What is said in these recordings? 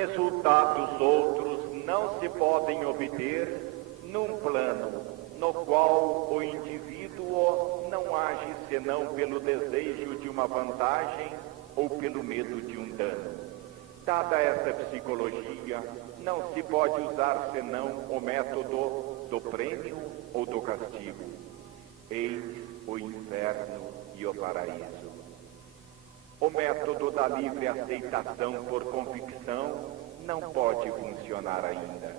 Resultados outros não se podem obter num plano no qual o indivíduo não age senão pelo desejo de uma vantagem ou pelo medo de um dano. Dada essa psicologia, não se pode usar senão o método do prêmio ou do castigo. Eis o inferno e o paraíso. O método da livre aceitação por convicção não pode funcionar ainda.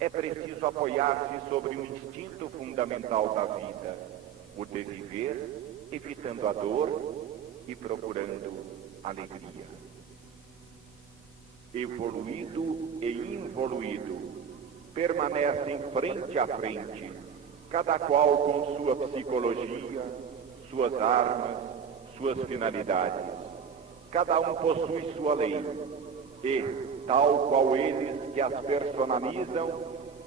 É preciso apoiar-se sobre um instinto fundamental da vida, o de viver, evitando a dor e procurando alegria. Evoluído e involuído permanecem frente a frente, cada qual com sua psicologia, suas armas, suas finalidades. Cada um possui sua lei, e, tal qual eles que as personalizam,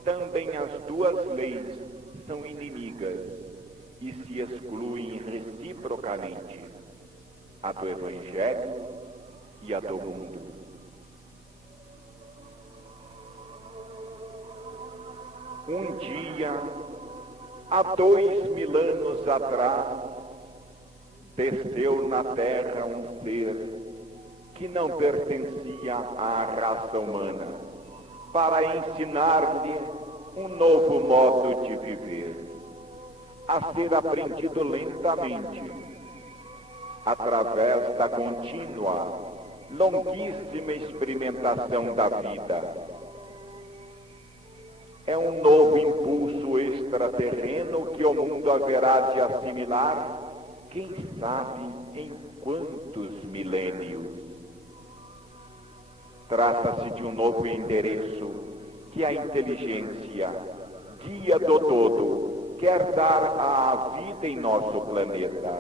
também as duas leis são inimigas e se excluem reciprocamente, a do Evangelho e a do mundo. Um dia, há 2000 anos atrás, desceu na terra um ser que não pertencia à raça humana, para ensinar-lhe um novo modo de viver, a ser aprendido lentamente, através da contínua, longuíssima experimentação da vida. É um novo impulso extraterreno que o mundo haverá de assimilar, quem sabe em quantos milênios. Trata-se de um novo endereço que a inteligência, guia do todo, quer dar à vida em nosso planeta.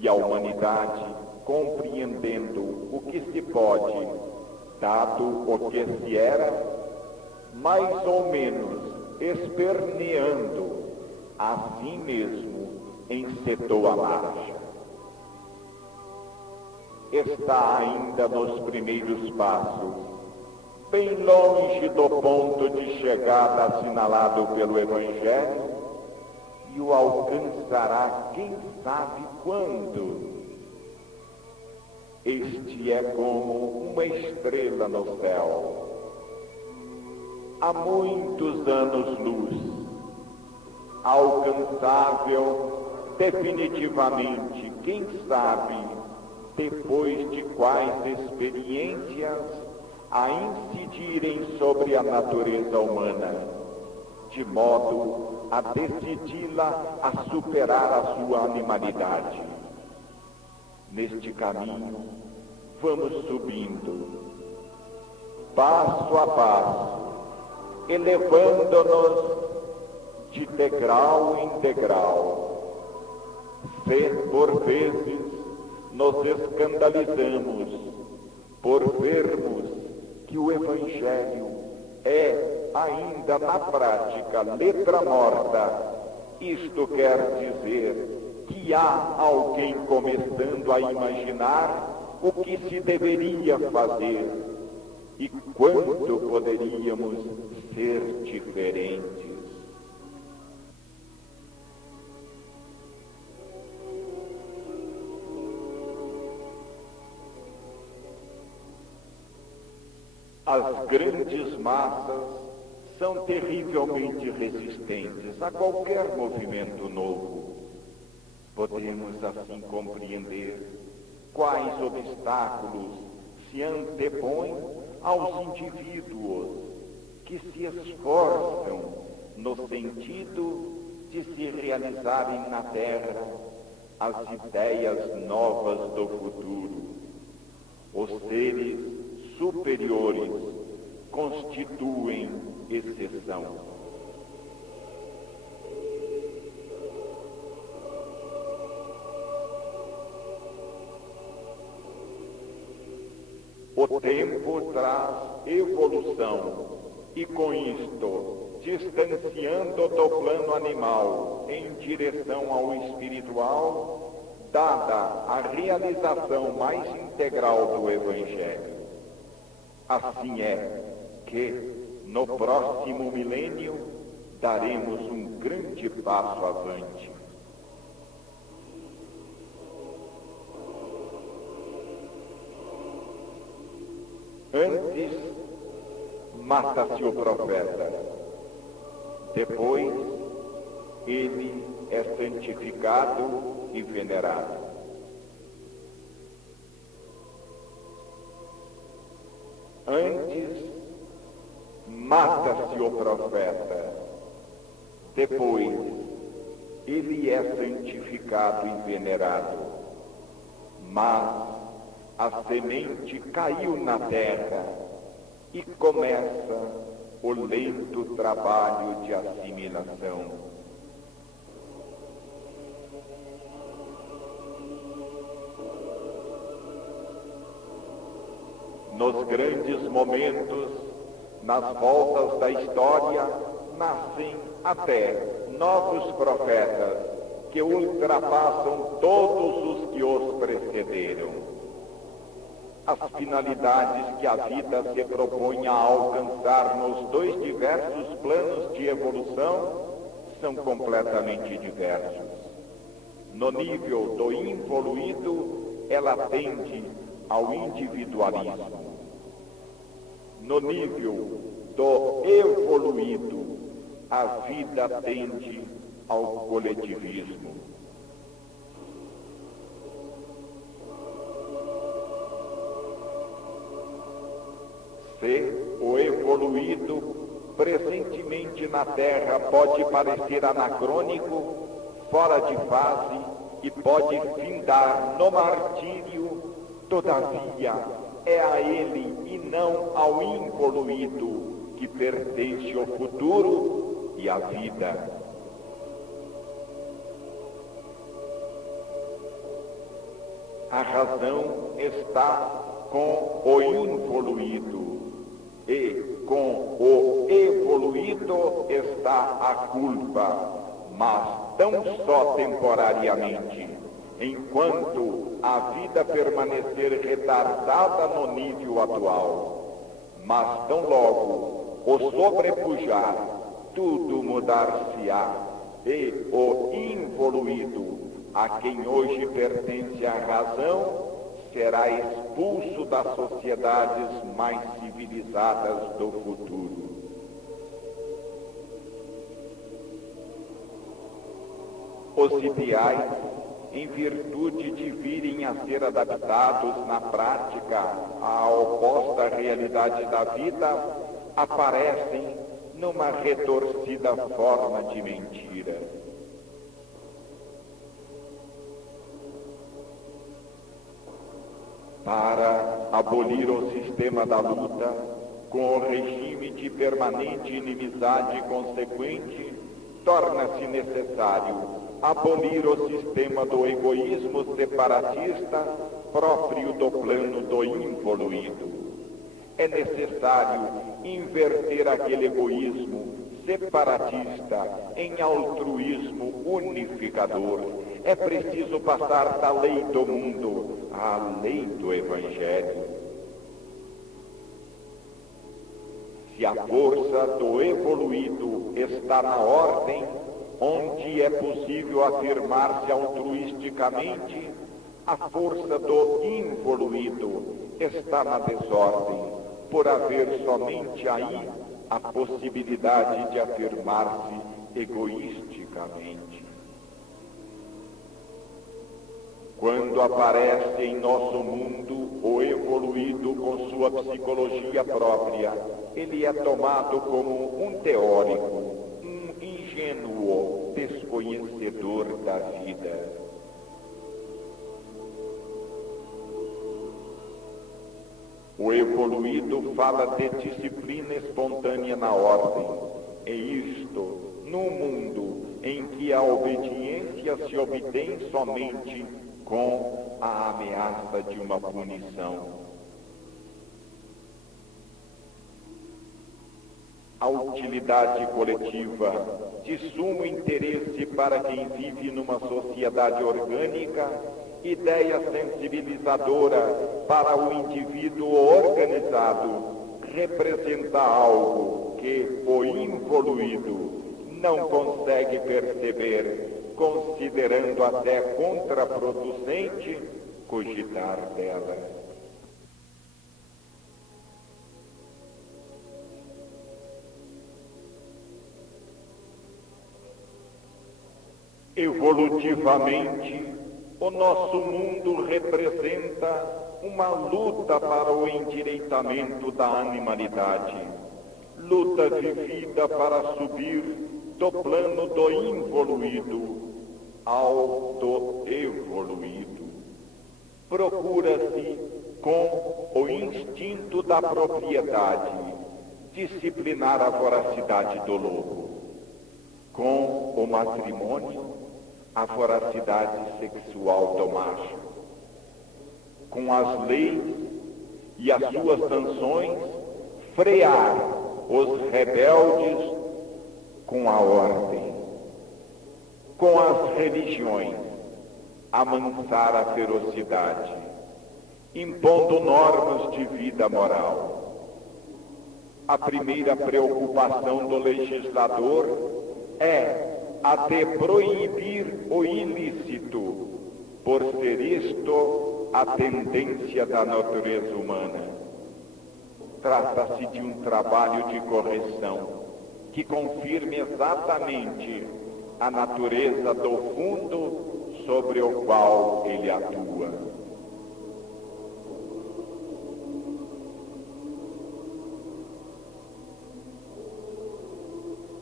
E a humanidade, compreendendo o que se pode, dado o que se era, mais ou menos esperneando, assim mesmo encetou a marcha. Está ainda nos primeiros passos, bem longe do ponto de chegada assinalado pelo Evangelho, e o alcançará quem sabe quando. Este é como uma estrela no céu, há muitos anos-luz, alcançável definitivamente, quem sabe, depois de quais experiências a incidirem sobre a natureza humana, de modo a decidi-la a superar a sua animalidade. Neste caminho, vamos subindo, passo a passo, elevando-nos de degrau em degrau. Por vezes nos escandalizamos por vermos que o Evangelho é ainda na prática letra morta. Isto quer dizer que há alguém começando a imaginar o que se deveria fazer e quanto poderíamos ser diferentes. As grandes massas são terrivelmente resistentes a qualquer movimento novo. Podemos assim compreender quais obstáculos se antepõem aos indivíduos que se esforçam no sentido de se realizarem na Terra as ideias novas do futuro. Os seres superiores constituem exceção. O tempo traz evolução e, com isto, distanciando do plano animal em direção ao espiritual, dada a realização mais integral do Evangelho. Assim é que, no próximo milênio, daremos um grande passo avante. Antes, mata-se o profeta. Depois, ele é santificado e venerado. Antes, mata-se o profeta. Depois, ele é santificado e venerado. Mas a semente caiu na terra e começa o lento trabalho de assimilação. Nos grandes momentos, nas voltas da história, nascem até novos profetas que ultrapassam todos os que os precederam. As finalidades que a vida se propõe a alcançar nos dois diversos planos de evolução são completamente diversos. No nível do involuído, ela tende ao individualismo. No nível do evoluído, a vida tende ao coletivismo. Se o evoluído presentemente na Terra pode parecer anacrônico, fora de fase e pode findar no martírio, todavia é a ele e não ao involuído que pertence o futuro e a vida. A razão está com o involuído e com o evoluído está a culpa, mas tão só temporariamente, enquanto a vida permanecer retardada no nível atual. Mas tão logo o sobrepujar, tudo mudar-se-á, e o involuído, a quem hoje pertence a razão, será expulso das sociedades mais civilizadas do futuro. Os ideais, em virtude de virem a ser adaptados na prática à oposta realidade da vida, aparecem numa retorcida forma de mentira. Para abolir o sistema da luta, com o regime de permanente inimizade consequente, torna-se necessário abolir o sistema do egoísmo separatista próprio do plano do involuído. É necessário inverter aquele egoísmo separatista em altruísmo unificador. É preciso passar da lei do mundo à lei do Evangelho. Se a força do evoluído está na ordem, onde é possível afirmar-se altruisticamente, a força do involuído está na desordem, por haver somente aí a possibilidade de afirmar-se egoisticamente. Quando aparece em nosso mundo o evoluído com sua psicologia própria, ele é tomado como um teórico, um ingênuo desconhecedor da vida. O evoluído fala de disciplina espontânea na ordem, e isto num mundo em que a obediência se obtém somente com a ameaça de uma punição. A utilidade coletiva, de sumo interesse para quem vive numa sociedade orgânica, ideia sensibilizadora para o indivíduo organizado, representa algo que o involuído não consegue perceber, considerando até contraproducente cogitar dela. Evolutivamente, o nosso mundo representa uma luta para o endireitamento da animalidade, luta vivida para subir do plano do involuído ao do evoluído. Procura-se, com o instinto da propriedade, disciplinar a voracidade do lobo. Com o matrimônio, a voracidade sexual do macho. Com as leis e as suas sanções, frear os rebeldes com a ordem. Com as religiões, amansar a ferocidade, impondo normas de vida moral. A primeira preocupação do legislador é a de proibir o ilícito, por ser isto a tendência da natureza humana. Trata-se de um trabalho de correção que confirme exatamente a natureza do fundo sobre o qual ele atua.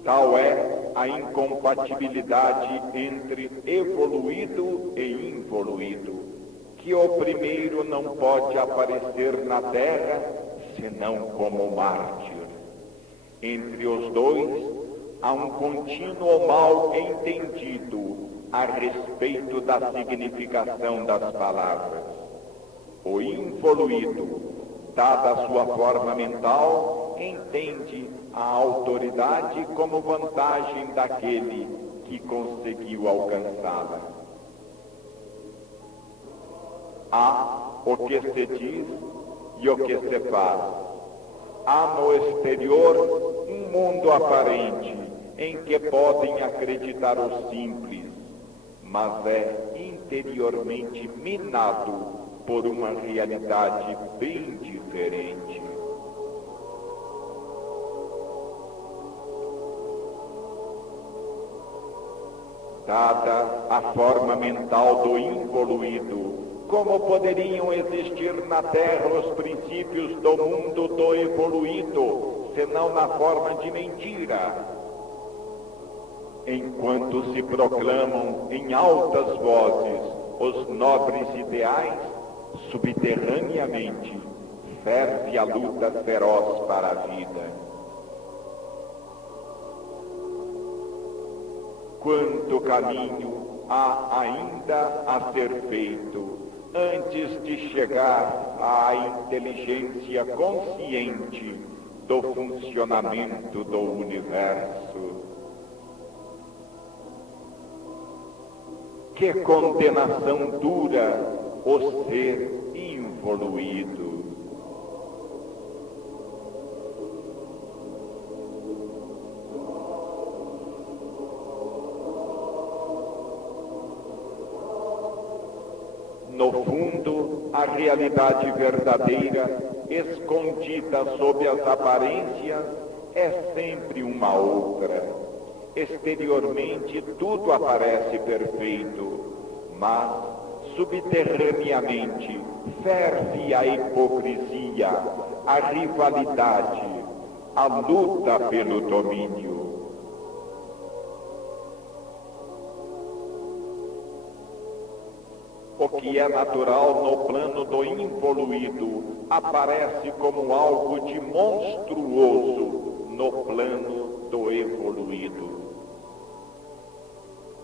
Tal é a incompatibilidade entre evoluído e involuído, que o primeiro não pode aparecer na terra senão como mártir. Entre os dois há um contínuo mal entendido a respeito da significação das palavras. O involuído, dada a sua forma mental, entende a autoridade como vantagem daquele que conseguiu alcançá-la. Há o que se diz e o que se faz. Há no exterior um mundo aparente em que podem acreditar os simples, mas é interiormente minado por uma realidade bem diferente. Dada a forma mental do involuído, como poderiam existir na Terra os princípios do mundo do evoluído, senão na forma de mentira? Enquanto se proclamam em altas vozes os nobres ideais, subterraneamente ferve a luta feroz para a vida. Quanto caminho há ainda a ser feito antes de chegar à inteligência consciente do funcionamento do universo? Que condenação dura o ser involuído! No fundo, a realidade verdadeira, escondida sob as aparências, é sempre uma outra. Exteriormente tudo aparece perfeito, mas subterraneamente ferve a hipocrisia, a rivalidade, a luta pelo domínio. O que é natural no plano do involuído aparece como algo de monstruoso no plano do evoluído.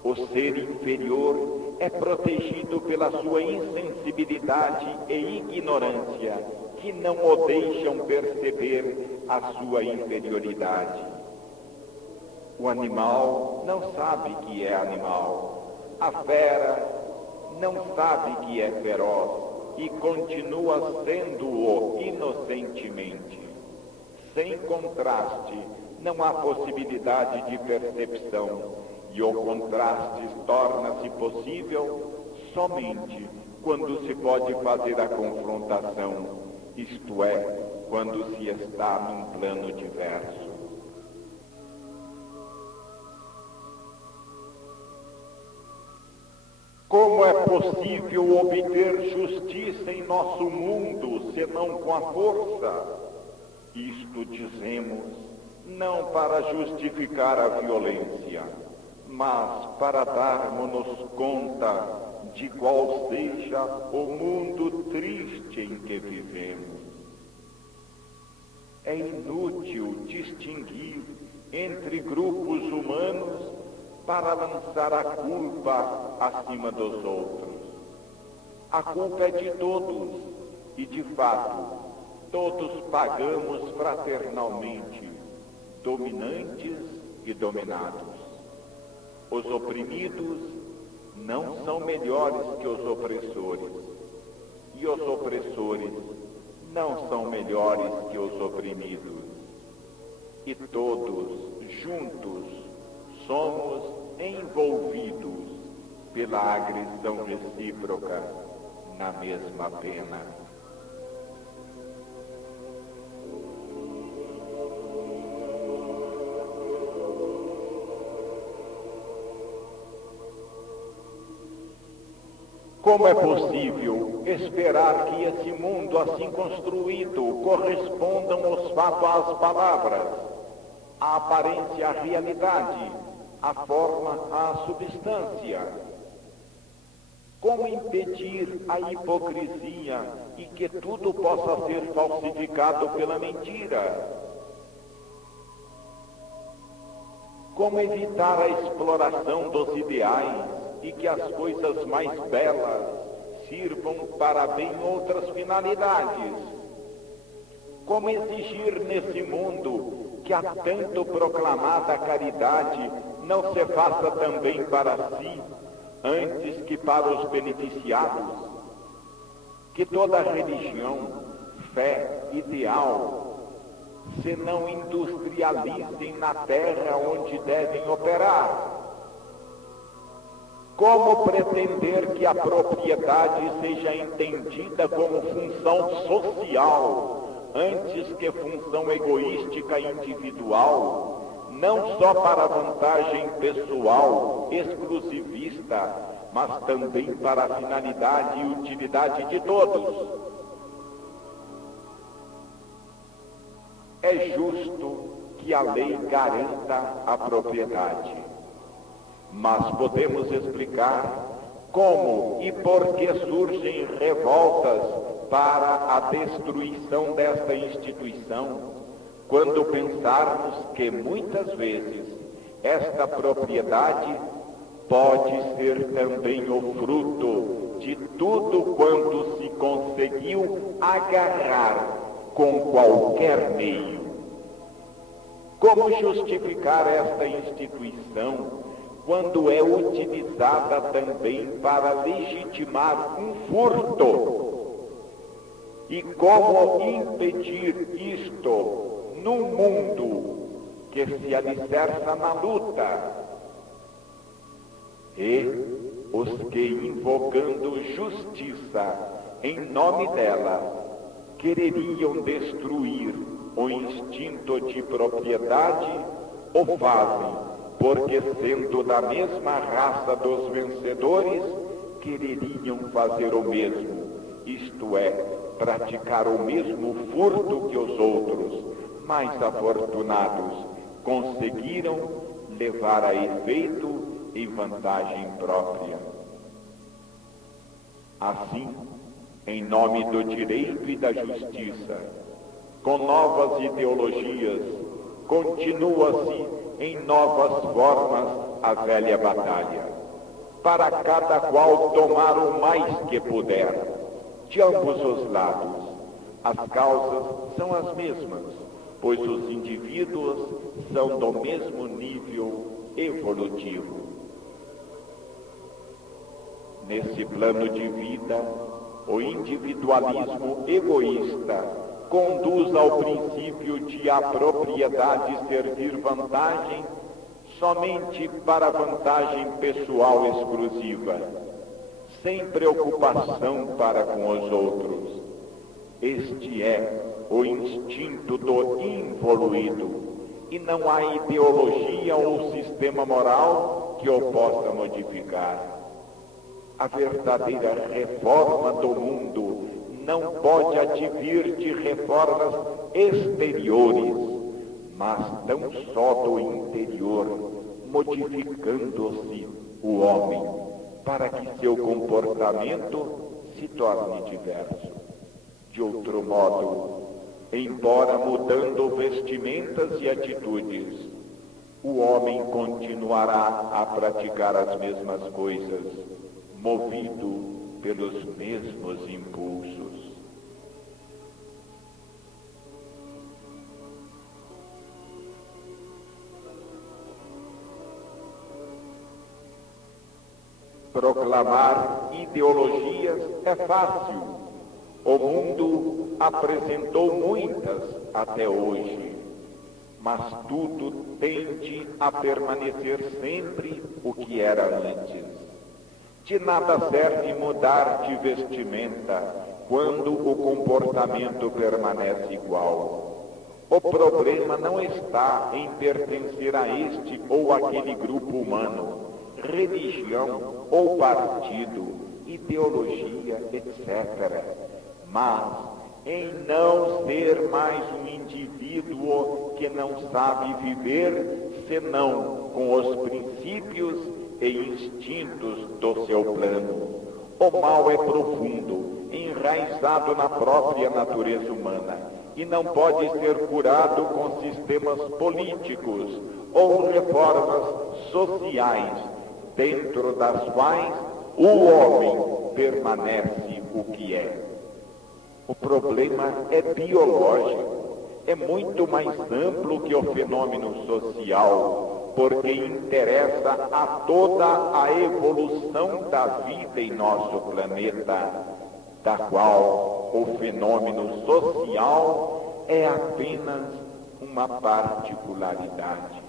O ser inferior é protegido pela sua insensibilidade e ignorância, que não o deixam perceber a sua inferioridade. O animal não sabe que é animal. A fera não sabe que é feroz e continua sendo-o inocentemente. Sem contraste, não há possibilidade de percepção, e o contraste torna-se possível somente quando se pode fazer a confrontação, isto é, quando se está num plano diverso. Como é possível obter justiça em nosso mundo, senão com a força? Isto dizemos, não para justificar a violência, mas para darmos-nos conta de qual seja o mundo triste em que vivemos. É inútil distinguir entre grupos humanos para lançar a culpa acima dos outros. A culpa é de todos e, de fato, todos pagamos fraternalmente, dominantes e dominados. Os oprimidos não são melhores que os opressores, e os opressores não são melhores que os oprimidos. E todos, juntos, somos envolvidos pela agressão recíproca na mesma pena. Como é possível esperar que esse mundo assim construído correspondam os fatos às palavras, a aparência à realidade, a forma à substância? Como impedir a hipocrisia e que tudo possa ser falsificado pela mentira? Como evitar a exploração dos ideais e que as coisas mais belas sirvam para bem outras finalidades? Como exigir nesse mundo que a tanto proclamada caridade não se faça também para si, antes que para os beneficiados? Que toda religião, fé, ideal, se não industrializem na terra onde devem operar? Como pretender que a propriedade seja entendida como função social, antes que função egoística e individual, não só para vantagem pessoal, exclusivista, mas também para a finalidade e utilidade de todos? É justo que a lei garanta a propriedade, mas podemos explicar como e por que surgem revoltas para a destruição desta instituição, quando pensarmos que muitas vezes esta propriedade pode ser também o fruto de tudo quanto se conseguiu agarrar com qualquer meio. Como justificar esta instituição quando é utilizada também para legitimar um furto? E como impedir isto num mundo que se alicerça na luta? E os que, invocando justiça em nome dela, quereriam destruir o instinto de propriedade, o fazem porque, sendo da mesma raça dos vencedores, quereriam fazer o mesmo, isto é, praticar o mesmo furto que os outros, mais afortunados, conseguiram levar a efeito em vantagem própria. Assim, em nome do direito e da justiça, com novas ideologias, continua-se em novas formas a velha batalha, para cada qual tomar o mais que puder, de ambos os lados. As causas são as mesmas, pois os indivíduos são do mesmo nível evolutivo. Nesse plano de vida, o individualismo egoísta conduz ao princípio de a propriedade servir vantagem somente para vantagem pessoal exclusiva, sem preocupação para com os outros. Este é o instinto do involuído, e não há ideologia ou sistema moral que o possa modificar. A verdadeira reforma do mundo não pode advir de reformas exteriores, mas tão só do interior, modificando-se o homem, para que seu comportamento se torne diverso. De outro modo, embora mudando vestimentas e atitudes, o homem continuará a praticar as mesmas coisas, movido pelos mesmos impulsos. Proclamar ideologias é fácil. O mundo apresentou muitas até hoje, mas tudo tende a permanecer sempre o que era antes. De nada serve mudar de vestimenta quando o comportamento permanece igual. O problema não está em pertencer a este ou aquele grupo humano, religião ou partido, ideologia, etc., mas em não ser mais um indivíduo que não sabe viver senão com os princípios e instintos do seu plano. O mal é profundo, enraizado na própria natureza humana, e não pode ser curado com sistemas políticos ou reformas sociais, dentro das quais o homem permanece o que é. O problema é biológico, é muito mais amplo que o fenômeno social, porque interessa a toda a evolução da vida em nosso planeta, da qual o fenômeno social é apenas uma particularidade.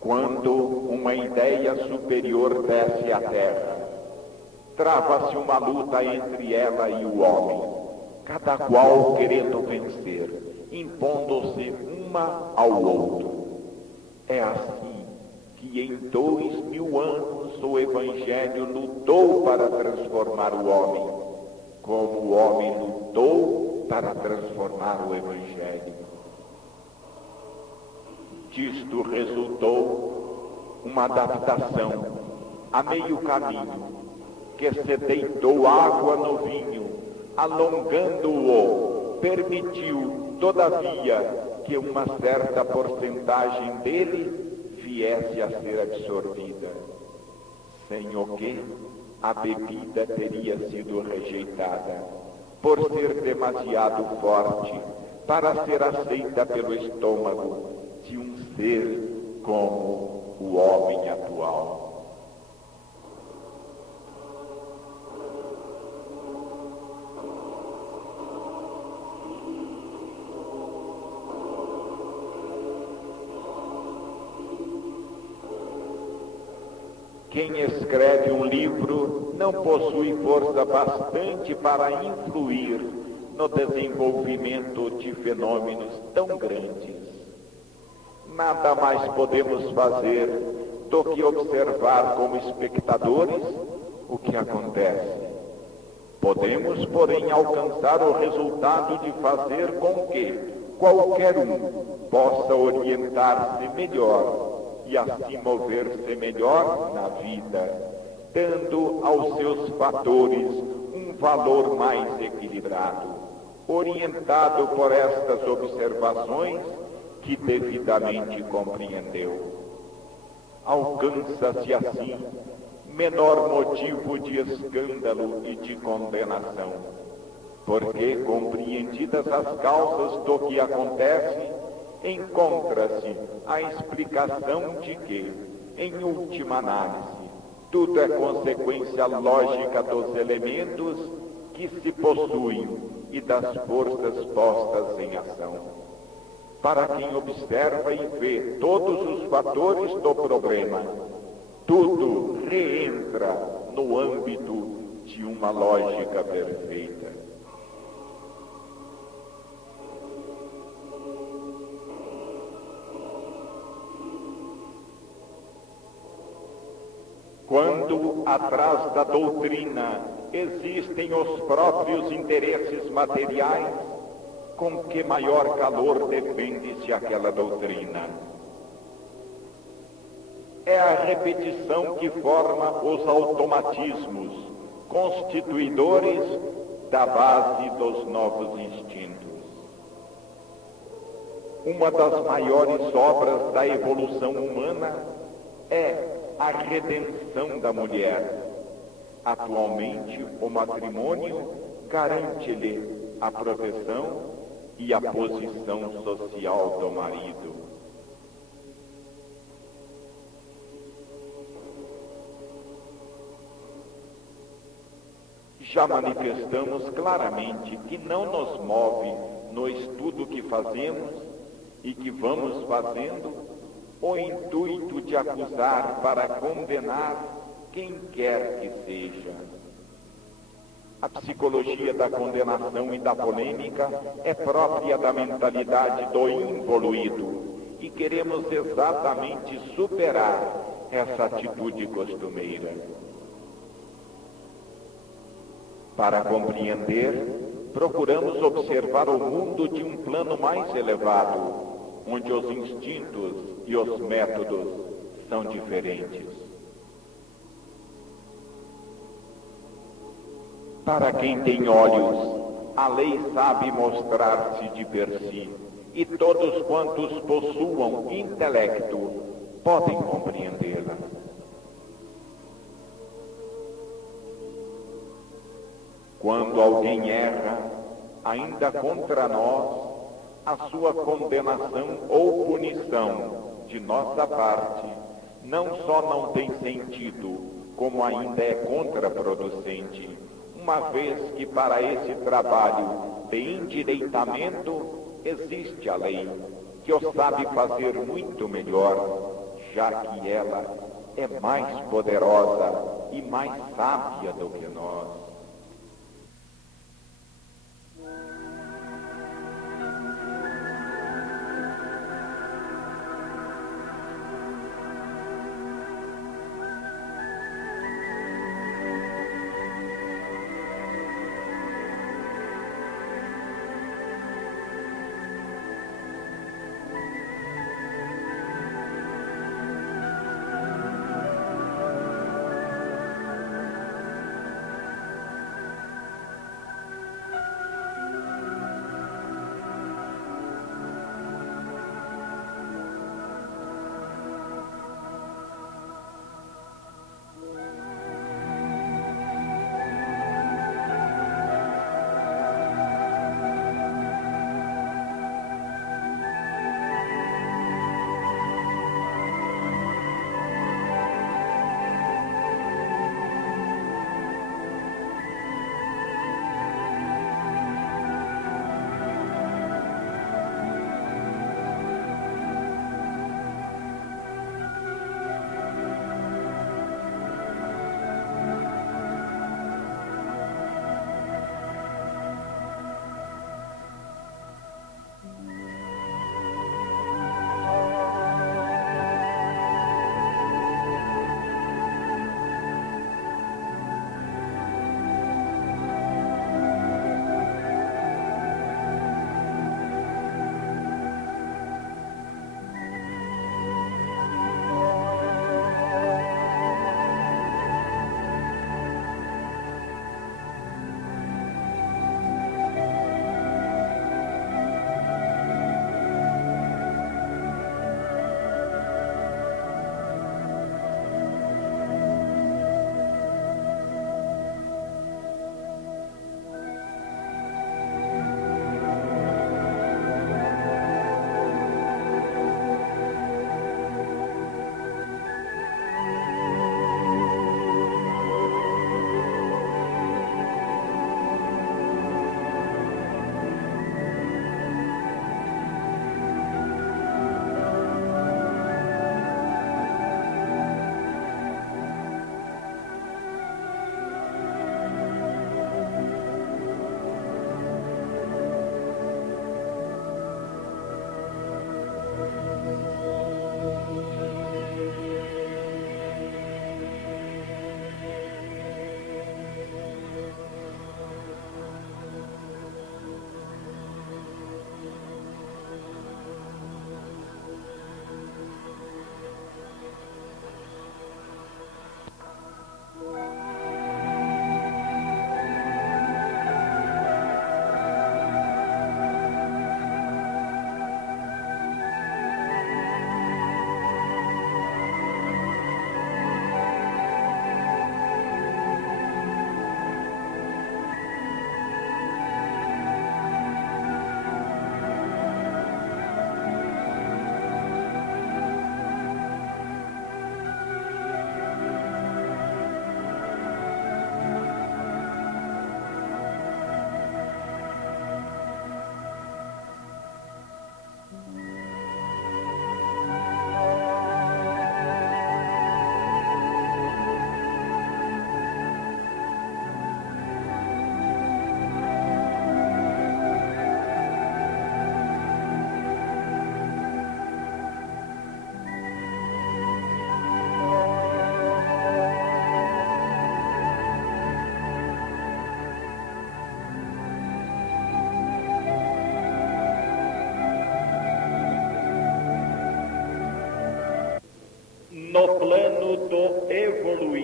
Quando uma ideia superior desce à Terra, trava-se uma luta entre ela e o homem, cada qual querendo vencer, impondo-se uma ao outro. É assim que em 2000 anos o Evangelho lutou para transformar o homem, como o homem lutou para transformar o Evangelho. Disto resultou uma adaptação a meio caminho, que se deitou água no vinho, alongando-o, permitiu, todavia, que uma certa porcentagem dele viesse a ser absorvida, sem o que a bebida teria sido rejeitada, por ser demasiado forte para ser aceita pelo estômago de um ser como o homem atual. Quem escreve um livro não possui força bastante para influir no desenvolvimento de fenômenos tão grandes. Nada mais podemos fazer do que observar como espectadores o que acontece. Podemos, porém, alcançar o resultado de fazer com que qualquer um possa orientar-se melhor e assim mover-se melhor na vida, dando aos seus fatores um valor mais equilibrado, orientado por estas observações que devidamente compreendeu. Alcança-se assim menor motivo de escândalo e de condenação, porque, compreendidas as causas do que acontece, encontra-se a explicação de que, em última análise, tudo é consequência lógica dos elementos que se possuem e das forças postas em ação. Para quem observa e vê todos os fatores do problema, tudo reentra no âmbito de uma lógica perfeita. Quando atrás da doutrina existem os próprios interesses materiais, com que maior calor defende-se aquela doutrina? É a repetição que forma os automatismos constituidores da base dos novos instintos. Uma das maiores obras da evolução humana é a redenção da mulher. Atualmente, o matrimônio garante-lhe a proteção e a posição social do marido. Já manifestamos claramente que não nos move no estudo que fazemos e que vamos fazendo o intuito de acusar para condenar quem quer que seja. A psicologia da condenação e da polêmica é própria da mentalidade do involuído e queremos exatamente superar essa atitude costumeira. Para compreender, procuramos observar o mundo de um plano mais elevado, onde os instintos e os métodos são diferentes. Para quem tem olhos, a lei sabe mostrar-se de per si, e todos quantos possuam intelecto podem compreendê-la. Quando alguém erra, ainda contra nós, a sua condenação ou punição de nossa parte não só não tem sentido, como ainda é contraproducente, uma vez que para esse trabalho de endireitamento existe a lei, que o sabe fazer muito melhor, já que ela é mais poderosa e mais sábia do que nós.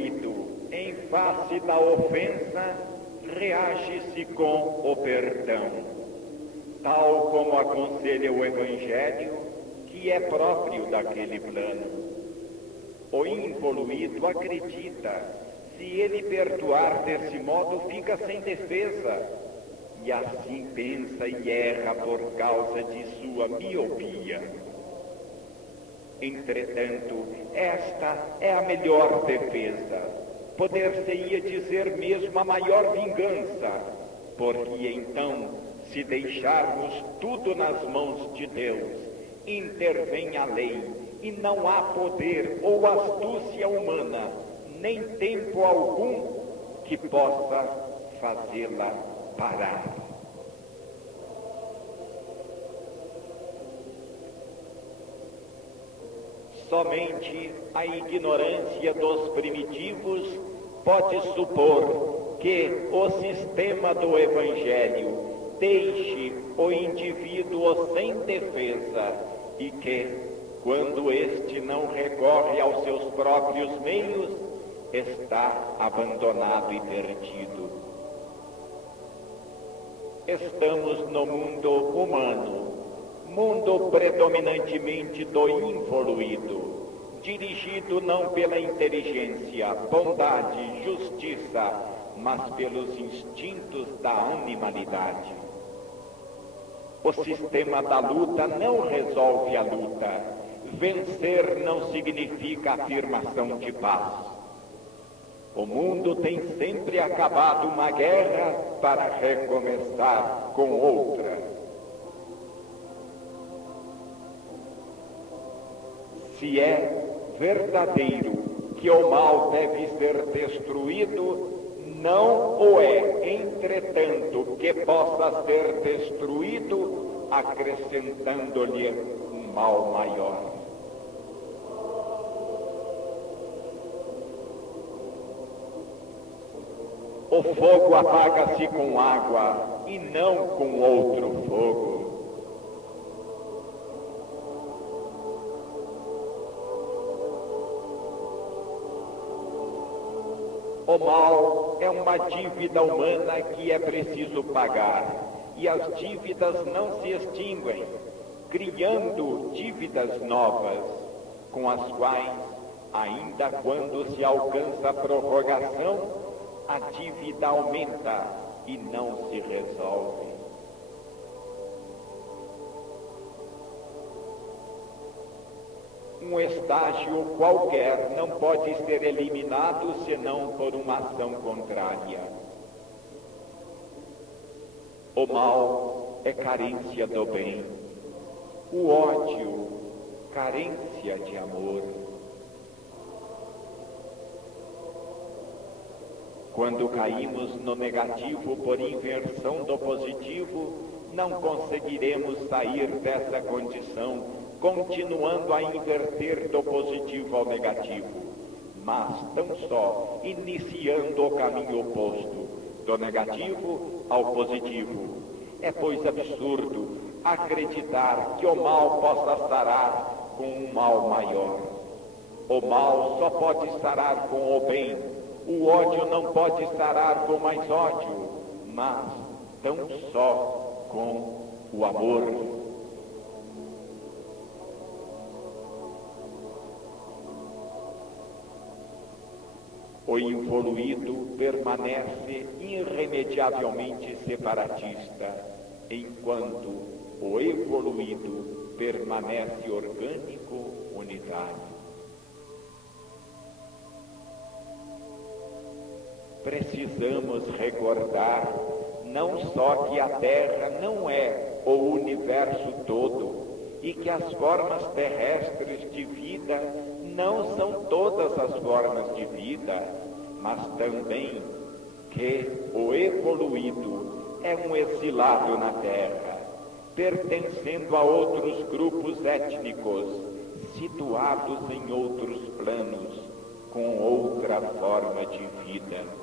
ferido em face da ofensa, reage-se com o perdão, tal como aconselha o Evangelho, que é próprio daquele plano. O involuído acredita, se ele perdoar desse modo, fica sem defesa, e assim pensa e erra por causa de sua miopia. Entretanto, esta é a melhor defesa, poder-se-ia dizer mesmo a maior vingança, porque então, se deixarmos tudo nas mãos de Deus, intervém a lei, e não há poder ou astúcia humana, nem tempo algum, que possa fazê-la parar. Somente a ignorância dos primitivos pode supor que o sistema do Evangelho deixe o indivíduo sem defesa e que, quando este não recorre aos seus próprios meios, está abandonado e perdido. Estamos no mundo humano, mundo predominantemente do involuído, dirigido não pela inteligência, bondade, justiça, mas pelos instintos da animalidade. O sistema da luta não resolve a luta. Vencer não significa afirmação de paz. O mundo tem sempre acabado uma guerra para recomeçar com outra. Se é verdadeiro que o mal deve ser destruído, não o é, entretanto, que possa ser destruído, acrescentando-lhe um mal maior. O fogo apaga-se com água e não com outro fogo. O mal é uma dívida humana que é preciso pagar, e as dívidas não se extinguem, criando dívidas novas, com as quais, ainda quando se alcança a prorrogação, a dívida aumenta e não se resolve. Um estágio qualquer não pode ser eliminado senão por uma ação contrária. O mal é carência do bem, o ódio, carência de amor. Quando caímos no negativo por inversão do positivo, não conseguiremos sair dessa condição, continuando a inverter do positivo ao negativo, mas tão só iniciando o caminho oposto, do negativo ao positivo. É, pois, absurdo acreditar que o mal possa sarar com um mal maior. O mal só pode sarar com o bem, o ódio não pode sarar com mais ódio, mas tão só com o amor. O involuído permanece irremediavelmente separatista, enquanto o evoluído permanece orgânico, unitário. Precisamos recordar não só que a Terra não é o universo todo e que as formas terrestres de vida não são todas as formas de vida, mas também que o evoluído é um exilado na Terra, pertencendo a outros grupos étnicos, situados em outros planos, com outra forma de vida.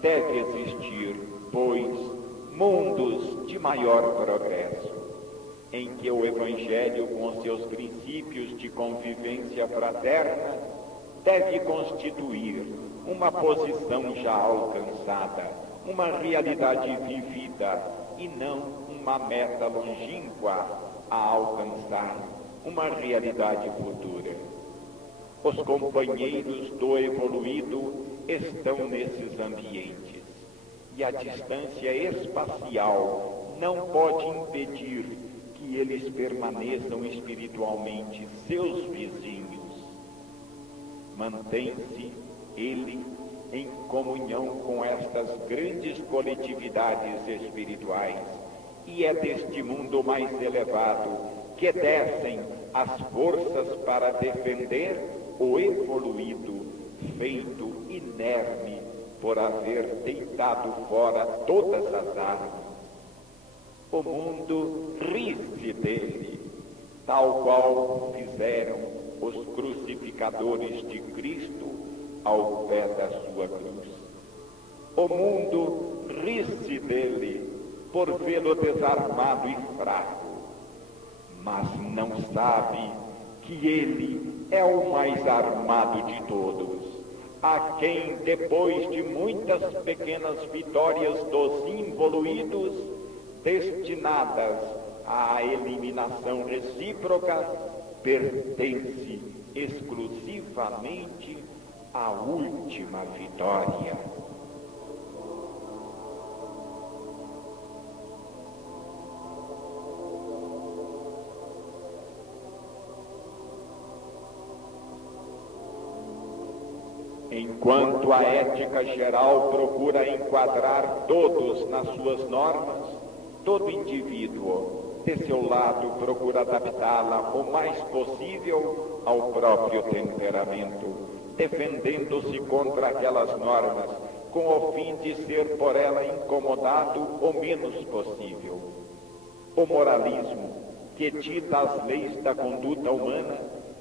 Deve existir, pois, mundos de maior progresso. em que o Evangelho, com seus princípios de convivência fraterna, deve constituir uma posição já alcançada, uma realidade vivida e não uma meta longínqua a alcançar, uma realidade futura. Os companheiros do evoluído estão nesses ambientes e a distância espacial não pode impedir que eles permaneçam espiritualmente seus vizinhos. Mantém-se ele em comunhão com estas grandes coletividades espirituais e é deste mundo mais elevado que descem as forças para defender o evoluído, feito inerme por haver deitado fora todas as armas. O mundo ri-se dele, tal qual fizeram os crucificadores de Cristo ao pé da sua cruz. O mundo ri-se dele por vê-lo desarmado e fraco, mas não sabe que ele é o mais armado de todos, a quem, depois de muitas pequenas vitórias dos involuídos, destinadas à eliminação recíproca, pertence exclusivamente à última vitória. Enquanto a ética geral procura enquadrar todos nas suas normas, todo indivíduo, de seu lado, procura adaptá-la o mais possível ao próprio temperamento, defendendo-se contra aquelas normas, com o fim de ser por ela incomodado o menos possível. O moralismo, que dita as leis da conduta humana,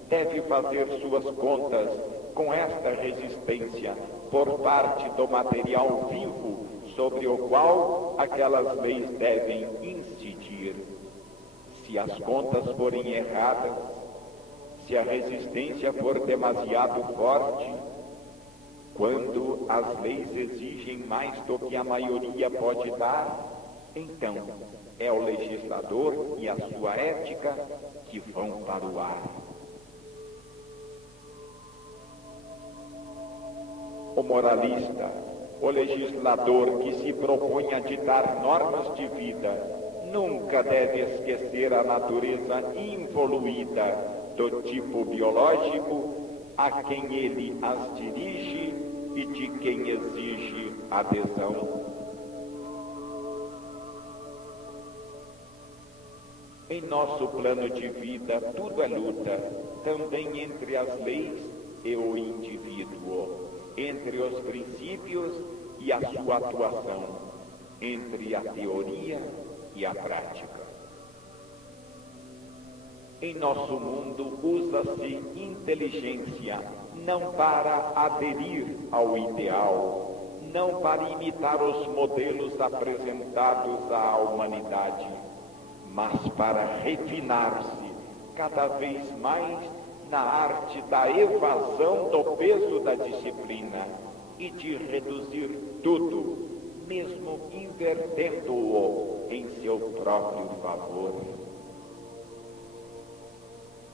deve fazer suas contas com esta resistência por parte do material vivo sobre o qual aquelas leis devem incidir. Se as contas forem erradas, se a resistência for demasiado forte, quando as leis exigem mais do que a maioria pode dar, então é o legislador e a sua ética que vão para o ar. O moralista, o legislador que se propõe a ditar normas de vida, nunca deve esquecer a natureza involuída do tipo biológico a quem ele as dirige e de quem exige adesão. Em nosso plano de vida, tudo é luta, também entre as leis e o indivíduo, entre os princípios e a sua atuação, entre a teoria e a prática. Em nosso mundo usa-se inteligência não para aderir ao ideal, não para imitar os modelos apresentados à humanidade, mas para refinar-se cada vez mais na arte da evasão do peso da disciplina e de reduzir tudo, mesmo invertendo-o em seu próprio favor.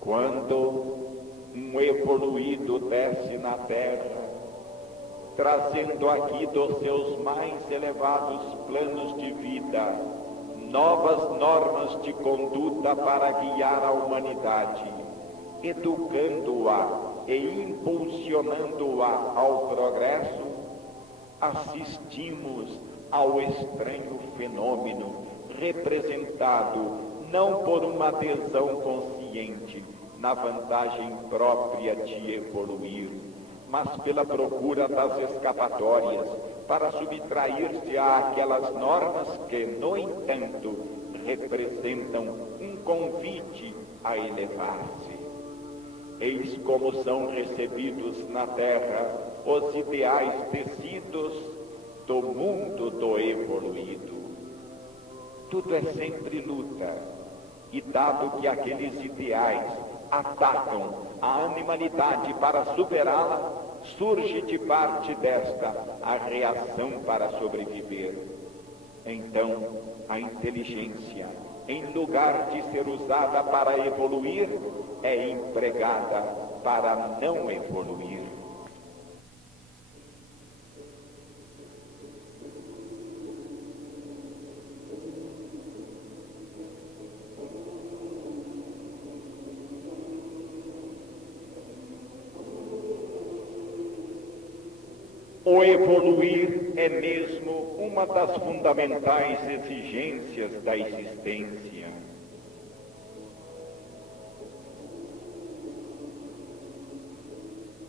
Quando um evoluído desce na terra, trazendo aqui dos seus mais elevados planos de vida novas normas de conduta para guiar a humanidade, educando-a e impulsionando-a ao progresso, assistimos ao estranho fenômeno representado não por uma adesão consciente na vantagem própria de evoluir, mas pela procura das escapatórias para subtrair-se àquelas normas que, no entanto, representam um convite a elevar-se. Eis como são recebidos na terra os ideais tecidos do mundo do evoluído. Tudo é sempre luta, E dado que aqueles ideais atacam a animalidade para superá-la, surge de parte desta a reação para sobreviver. Então, a inteligência, em lugar de ser usada para evoluir, é empregada para não evoluir. O evoluir é mesmo uma das fundamentais exigências da existência.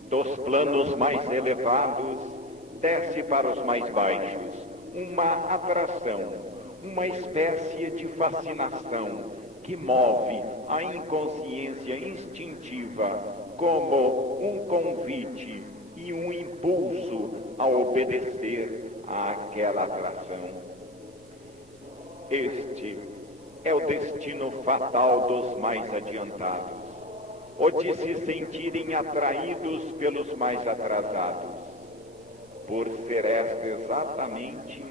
Dos planos mais elevados, desce para os mais baixos, uma atração, uma espécie de fascinação que move a inconsciência instintiva como um convite e um impulso a obedecer àquela atração. Este é o destino fatal dos mais adiantados, o de se sentirem atraídos pelos mais atrasados, por ser esta exatamente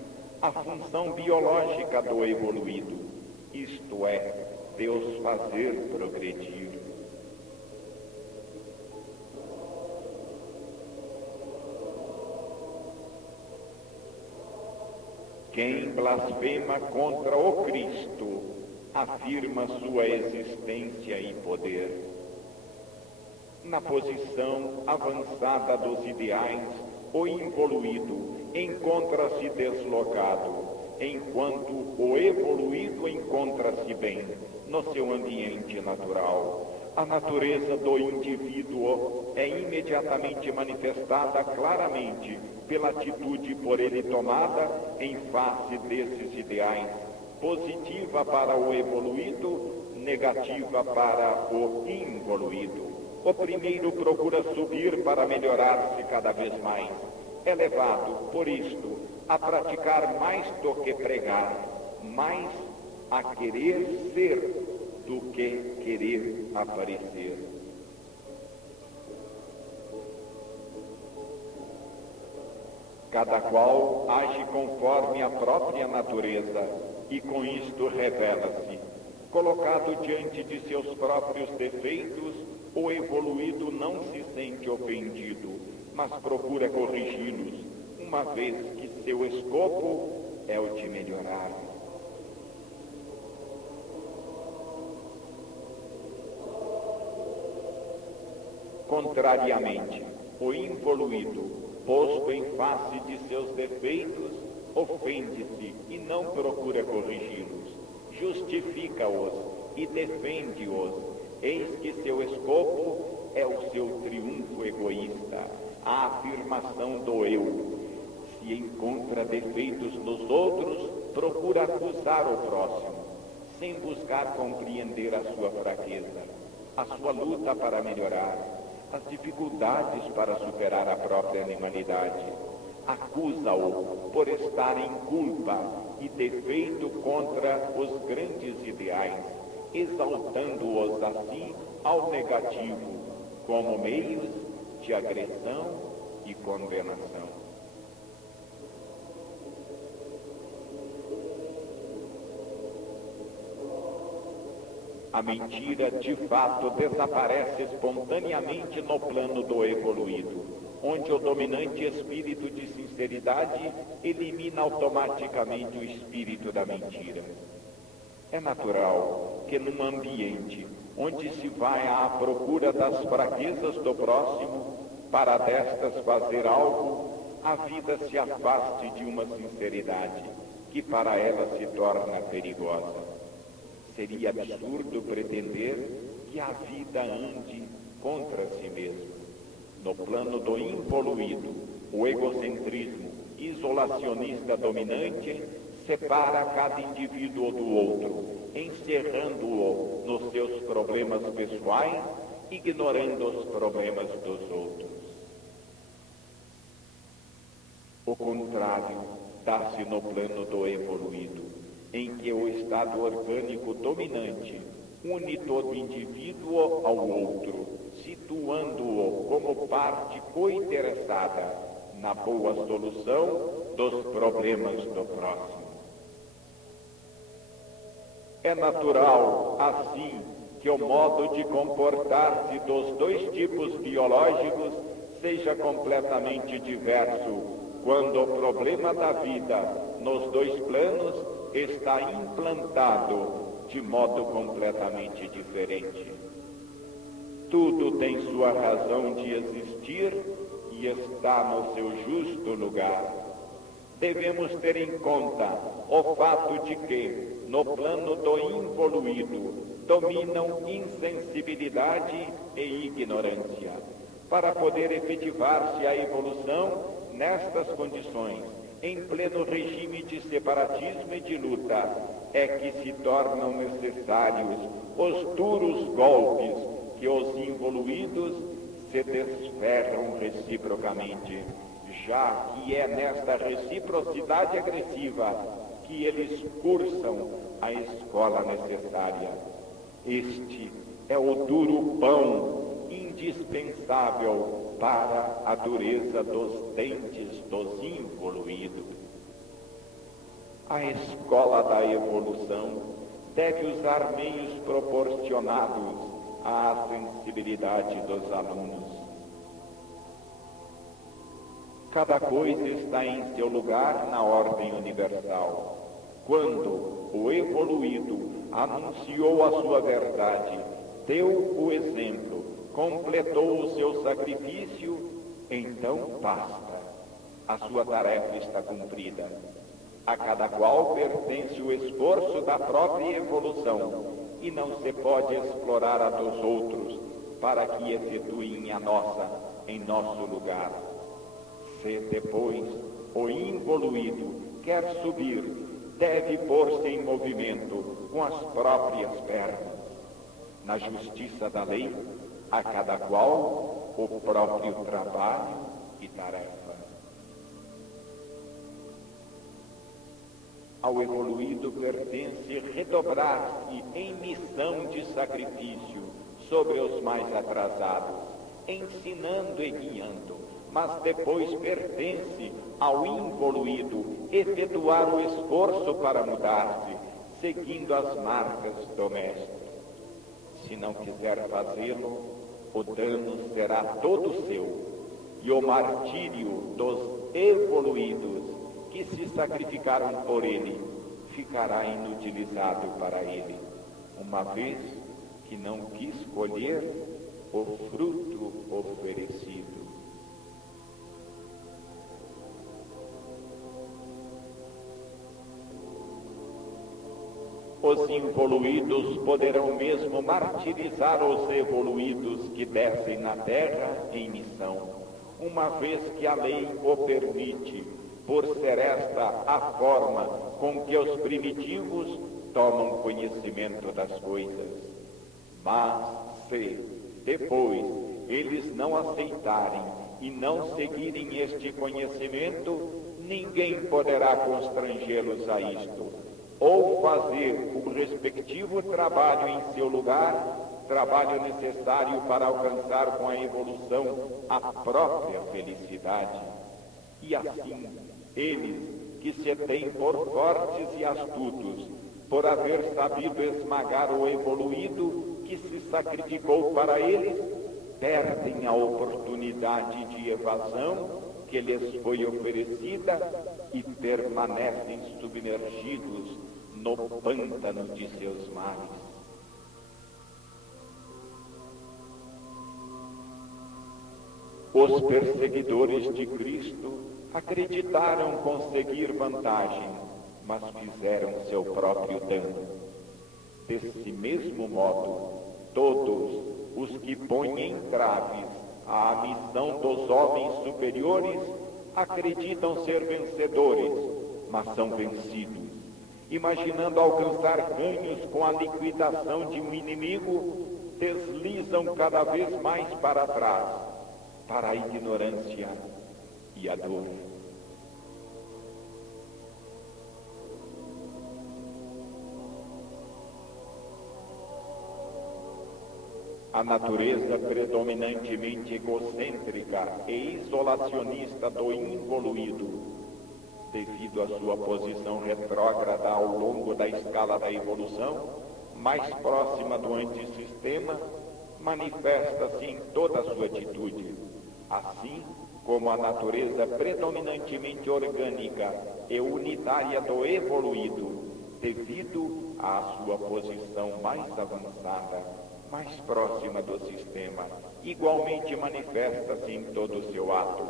a função biológica do evoluído, isto é, Deus fazer progredir. Quem blasfema contra o Cristo afirma sua existência e poder. Na posição avançada dos ideais, o involuído encontra-se deslocado, enquanto o evoluído encontra-se bem no seu ambiente natural. A natureza do indivíduo é imediatamente manifestada claramente pela atitude por ele tomada em face desses ideais, positiva para o evoluído, negativa para o involuído. O primeiro procura subir para melhorar-se cada vez mais. É levado, por isto, a praticar mais do que pregar, mais a querer ser do que querer aparecer. Cada qual age conforme a própria natureza e com isto revela-se. Colocado diante de seus próprios defeitos, o evoluído não se sente ofendido, mas procura corrigi-los, uma vez que seu escopo é o de melhorar. Contrariamente, o involuído, posto em face de seus defeitos, ofende-se e não procura corrigi-los, justifica-os e defende-os. Eis que seu escopo é o seu triunfo egoísta, a afirmação do eu. Se encontra defeitos nos outros, procura acusar o próximo, sem buscar compreender a sua fraqueza, a sua luta para melhorar, as dificuldades para superar a própria animalidade. Acusa-o por estar em culpa e defeito contra os grandes ideais, exaltando-os assim ao negativo, como meios de agressão e condenação. A mentira, de fato, desaparece espontaneamente no plano do evoluído, onde o dominante espírito de sinceridade elimina automaticamente o espírito da mentira. É natural que num ambiente onde se vai à procura das fraquezas do próximo, para destas fazer algo, a vida se afaste de uma sinceridade que para ela se torna perigosa. Seria absurdo pretender que a vida ande contra si mesma. No plano do involuído, o egocentrismo isolacionista dominante separa cada indivíduo do outro, encerrando-o nos seus problemas pessoais, ignorando os problemas dos outros. O contrário dá-se no plano do evoluído, em que o estado orgânico dominante une todo indivíduo ao outro, situando-o como parte cointeressada na boa solução dos problemas do próximo. É natural, assim, que o modo de comportar-se dos dois tipos biológicos seja completamente diverso, quando o problema da vida nos dois planos está implantado de modo completamente diferente. Tudo tem sua razão de existir e está no seu justo lugar. Devemos ter em conta o fato de que, no plano do involuído, dominam insensibilidade e ignorância. Para poder efetivar-se a evolução nestas condições, em pleno regime de separatismo e de luta, é que se tornam necessários os duros golpes que os involuídos se desferram reciprocamente, já que é nesta reciprocidade agressiva que eles cursam a escola necessária. Este é o duro pão indispensável para a dureza dos dentes dos involuídos. A escola da evolução deve usar meios proporcionados à sensibilidade dos alunos. Cada coisa está em seu lugar na ordem universal. Quando o evoluído anunciou a sua verdade, deu o exemplo, completou o seu sacrifício, então basta. A sua tarefa está cumprida. A cada qual pertence o esforço da própria evolução, e não se pode explorar a dos outros para que efetuem a nossa em nosso lugar. Se depois o involuído quer subir, deve pôr-se em movimento com as próprias pernas. Na justiça da lei, a cada qual o próprio trabalho e tarefa. Ao evoluído pertence redobrar-se em missão de sacrifício sobre os mais atrasados, ensinando e guiando, mas depois pertence ao involuído efetuar o esforço para mudar-se, seguindo as marcas do mestre. Se não quiser fazê-lo, o dano será todo seu, e o martírio dos evoluídos que se sacrificaram por ele ficará inutilizado para ele, uma vez que não quis colher o fruto oferecido. Os involuídos poderão mesmo martirizar os evoluídos que descem na terra em missão, uma vez que a lei o permite, por ser esta a forma com que os primitivos tomam conhecimento das coisas. Mas se, depois, eles não aceitarem e não seguirem este conhecimento, ninguém poderá constrangê-los a isto, ou fazer o respectivo trabalho em seu lugar, trabalho necessário para alcançar com a evolução a própria felicidade. E assim, eles, que se têm por fortes e astutos, por haver sabido esmagar o evoluído que se sacrificou para eles, perdem a oportunidade de evasão que lhes foi oferecida e permanecem submergidos no pântano de seus males. Os perseguidores de Cristo acreditaram conseguir vantagem, mas fizeram seu próprio dano. Desse mesmo modo, todos os que põem entraves à missão dos homens superiores acreditam ser vencedores, mas são vencidos. Imaginando alcançar ganhos com a liquidação de um inimigo, deslizam cada vez mais para trás, para a ignorância e a dor. A natureza predominantemente egocêntrica e isolacionista do involuído, devido à sua posição retrógrada ao longo da escala da evolução, mais próxima do antissistema, manifesta-se em toda a sua atitude, assim como a natureza predominantemente orgânica e unitária do evoluído, devido à sua posição mais avançada, mais próxima do sistema, igualmente manifesta-se em todo o seu ato.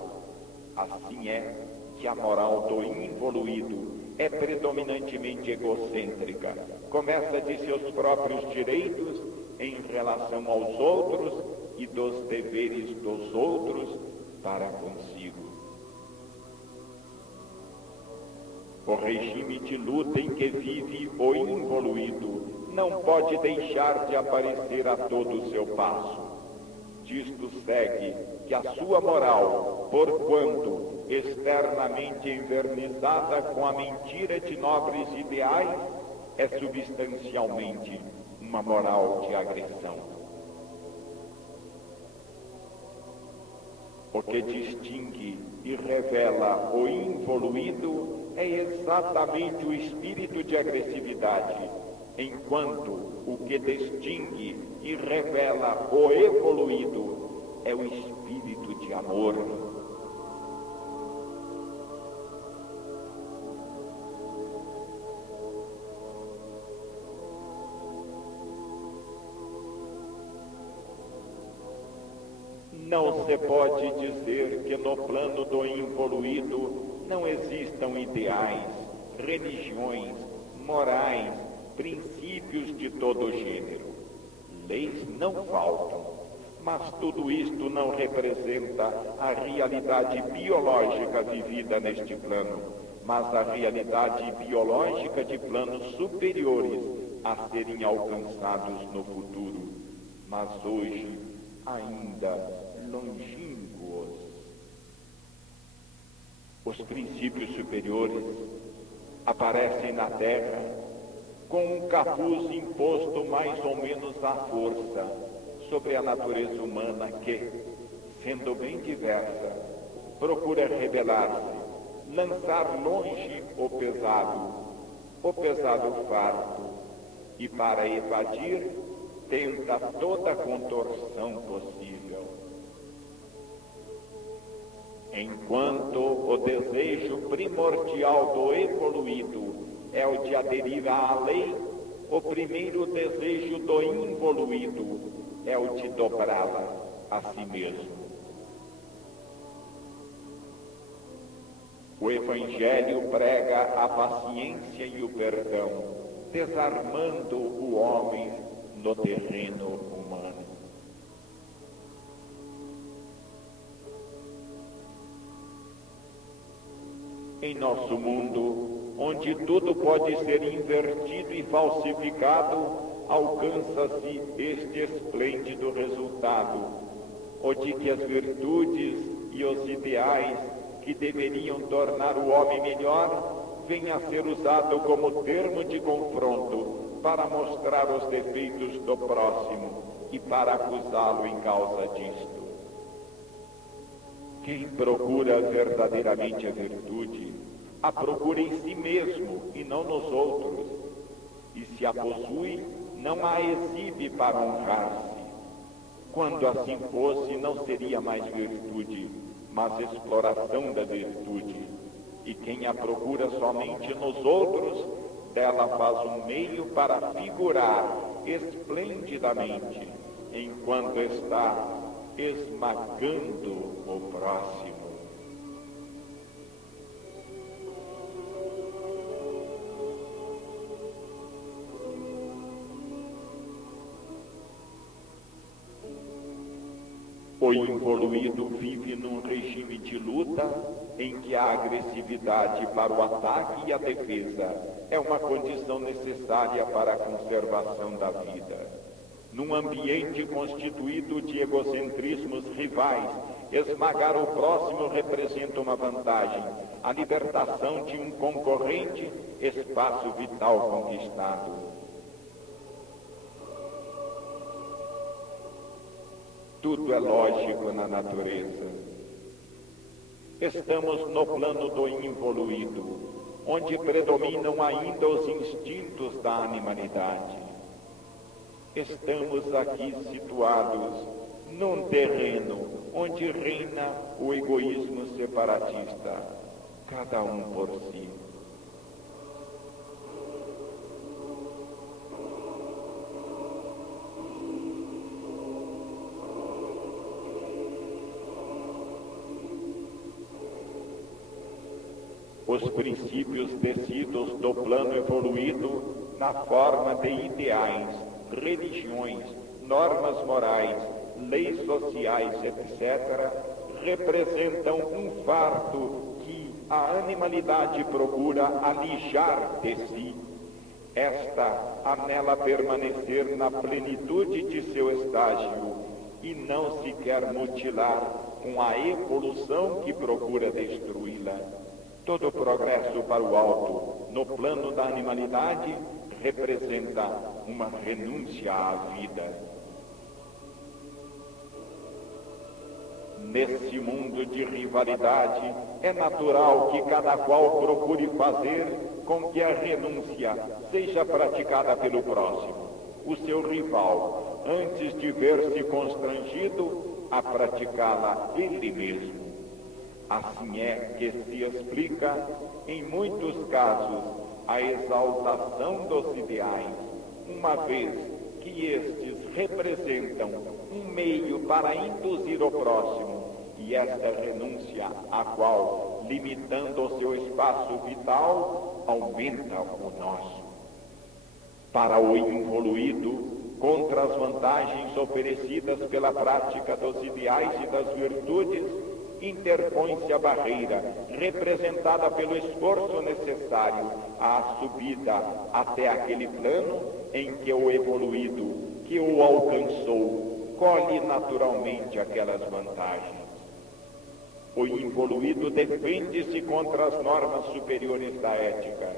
Assim é que a moral do involuído é predominantemente egocêntrica, começa de seus próprios direitos em relação aos outros e dos deveres dos outros para consigo. O regime de luta em que vive o involuído não pode deixar de aparecer a todo o seu passo. Disto segue que a sua moral, porquanto externamente envernizada com a mentira de nobres ideais, é substancialmente uma moral de agressão. O que distingue e revela o involuído é exatamente o espírito de agressividade, enquanto o que distingue e revela o evoluído é o espírito de amor. Não se pode dizer que no plano do involuído não existam ideais, religiões, morais, princípios de todo gênero. Leis não faltam, mas tudo isto não representa a realidade biológica vivida neste plano, mas a realidade biológica de planos superiores a serem alcançados no futuro, mas hoje ainda longínquos. Os princípios superiores aparecem na Terra com um capuz imposto mais ou menos à força sobre a natureza humana que, sendo bem diversa, procura rebelar-se, lançar longe o pesado fardo, e para evadir tenta toda a contorção possível. Enquanto o desejo primordial do evoluído é o de aderir à lei, o primeiro desejo do involuído é o de dobrá-la a si mesmo. O Evangelho prega a paciência e o perdão, desarmando o homem no terreno humano. Em nosso mundo, onde tudo pode ser invertido e falsificado, alcança-se este esplêndido resultado, o de que as virtudes e os ideais que deveriam tornar o homem melhor venham a ser usados como termo de confronto para mostrar os defeitos do próximo e para acusá-lo em causa disto. Quem procura verdadeiramente a virtude, a procura em si mesmo e não nos outros, e se a possui, não a exibe para honrar-se. Quando assim fosse, não seria mais virtude, mas exploração da virtude. E quem a procura somente nos outros, dela faz um meio para figurar esplendidamente, enquanto está esmagando o próximo. O involuído vive num regime de luta em que a agressividade para o ataque e a defesa é uma condição necessária para a conservação da vida. Num ambiente constituído de egocentrismos rivais, esmagar o próximo representa uma vantagem, a libertação de um concorrente, espaço vital conquistado. Tudo é lógico na natureza. Estamos no plano do involuído, onde predominam ainda os instintos da animalidade. Estamos aqui situados num terreno onde reina o egoísmo separatista, cada um por si. Os princípios tecidos do plano evoluído na forma de ideais, religiões, normas morais, leis sociais, etc., representam um fardo que a animalidade procura alijar de si. Esta anela permanecer na plenitude de seu estágio e não se quer mutilar com a evolução que procura destruí-la. Todo progresso para o alto, no plano da animalidade, representa uma renúncia à vida. Nesse mundo de rivalidade, é natural que cada qual procure fazer com que a renúncia seja praticada pelo próximo, o seu rival, antes de ver-se constrangido a praticá-la ele mesmo. Assim é que se explica, em muitos casos, a exaltação dos ideais, uma vez que estes representam um meio para induzir o próximo, e esta renúncia, a qual, limitando o seu espaço vital, aumenta o nosso. Para o involuído, contra as vantagens oferecidas pela prática dos ideais e das virtudes, interpõe-se a barreira, representada pelo esforço necessário à subida até aquele plano em que o evoluído, que o alcançou, colhe naturalmente aquelas vantagens. O involuído defende-se contra as normas superiores da ética,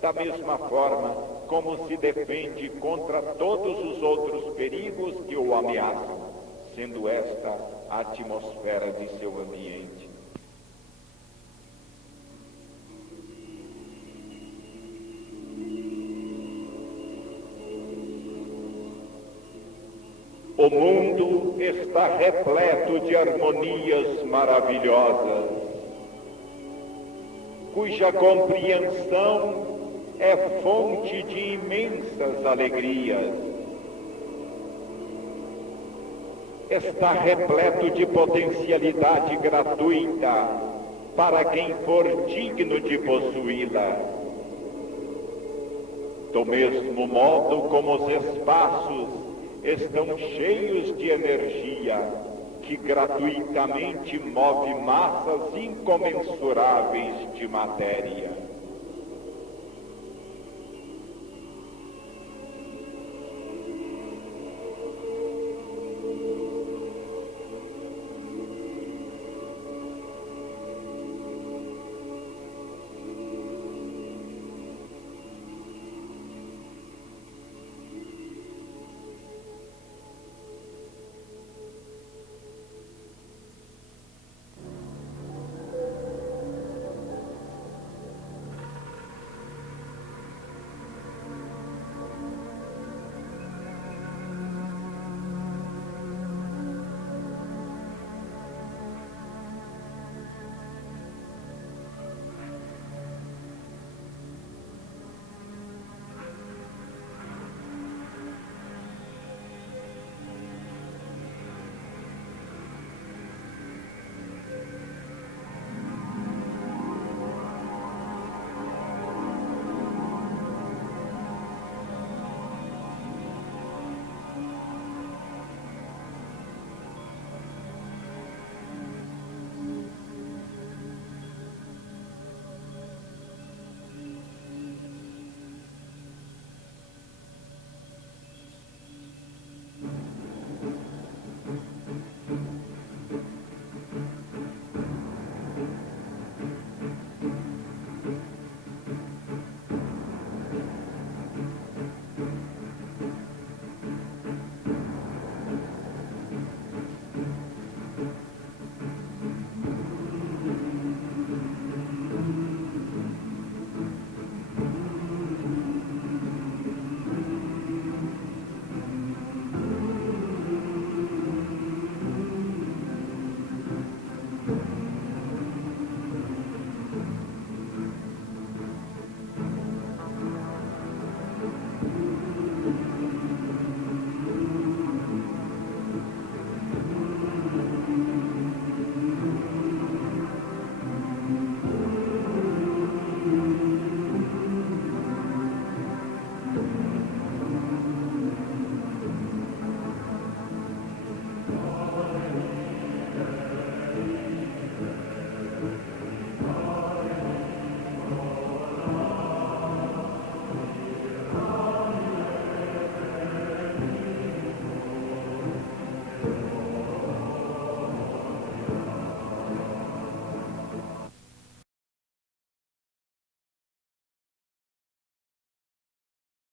da mesma forma como se defende contra todos os outros perigos que o ameaçam, sendo esta a atmosfera de seu ambiente. O mundo está repleto de harmonias maravilhosas, cuja compreensão é fonte de imensas alegrias. Está repleto de potencialidade gratuita para quem for digno de possuí-la. Do mesmo modo como os espaços estão cheios de energia que gratuitamente move massas incomensuráveis de matéria.